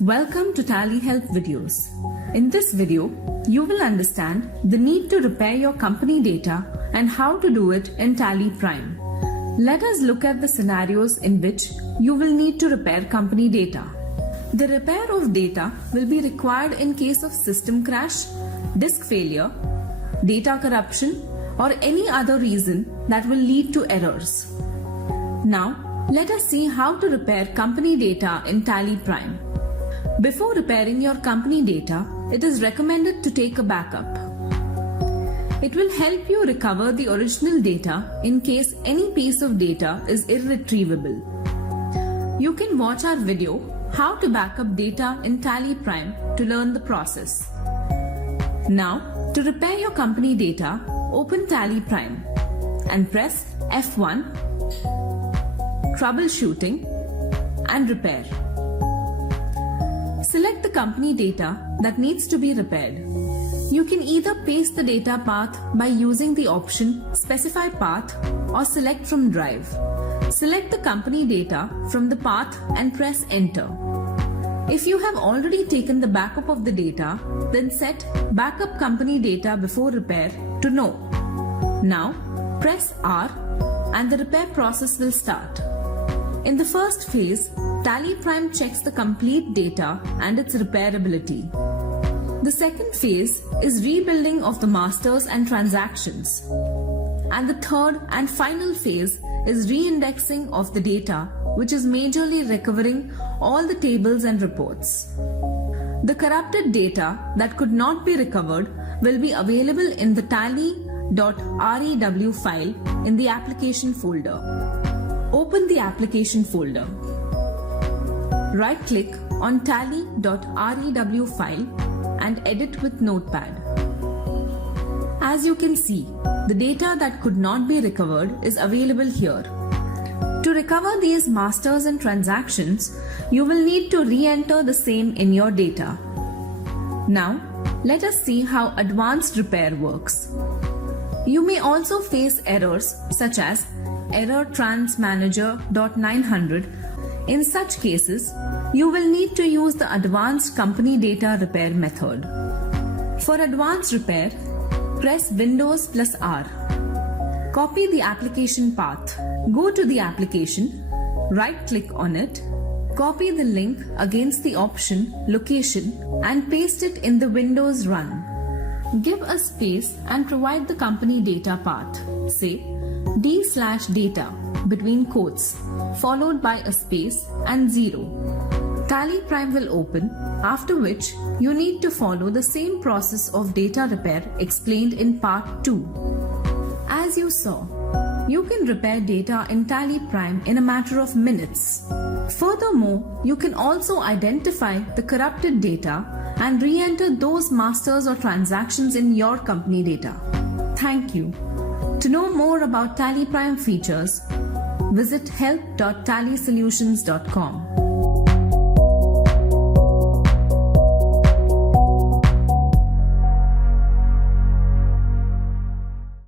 Welcome to TallyHelp videos. In this video, you will understand the need to repair your company data and how to do it in TallyPrime. Let us look at the scenarios in which you will need to repair company data. The repair of data will be required in case of system crash, disk failure, data corruption, or any other reason that will lead to errors. Now, let us see how to repair company data in TallyPrime. Before repairing your company data, it is recommended to take a backup. It will help you recover the original data in case any piece of data is irretrievable. You can watch our video, How to Backup Data in TallyPrime, to learn the process. Now, to repair your company data, open TallyPrime and press F1, Troubleshooting, and Repair. Select the company data that needs to be repaired. You can either paste the data path by using the option Specify Path or select from Drive. Select the company data from the path and press Enter. If you have already taken the backup of the data, then set Backup Company Data Before Repair to No. Now, press R and the repair process will start. In the first phase, TallyPrime checks the complete data and its repairability. The second phase is rebuilding of the masters and transactions. And the third and final phase is reindexing of the data, which is majorly recovering all the tables and reports. The corrupted data that could not be recovered will be available in the tally.rew file in the application folder. Open the application folder. Right-click on tally.rew file and edit with Notepad. As you can see, the data that could not be recovered is available here. To recover these masters and transactions, you will need to re-enter the same in your data. Now, let us see how advanced repair works. You may also face errors such as error transmanager.900. In such cases, you will need to use the advanced company data repair method. For advanced repair, press Windows plus R. Copy the application path. Go to the application, right-click on it, copy the link against the option Location and paste it in the Windows Run. Give a space and provide the company data path, say d/data between quotes, followed by a space and 0. TallyPrime will open, after which you need to follow the same process of data repair explained in part 2. As you saw, you can repair data in TallyPrime in a matter of minutes. Furthermore, you can also identify the corrupted data and re-enter those masters or transactions in your company data. Thank you. To know more about TallyPrime features, visit help.tallysolutions.com.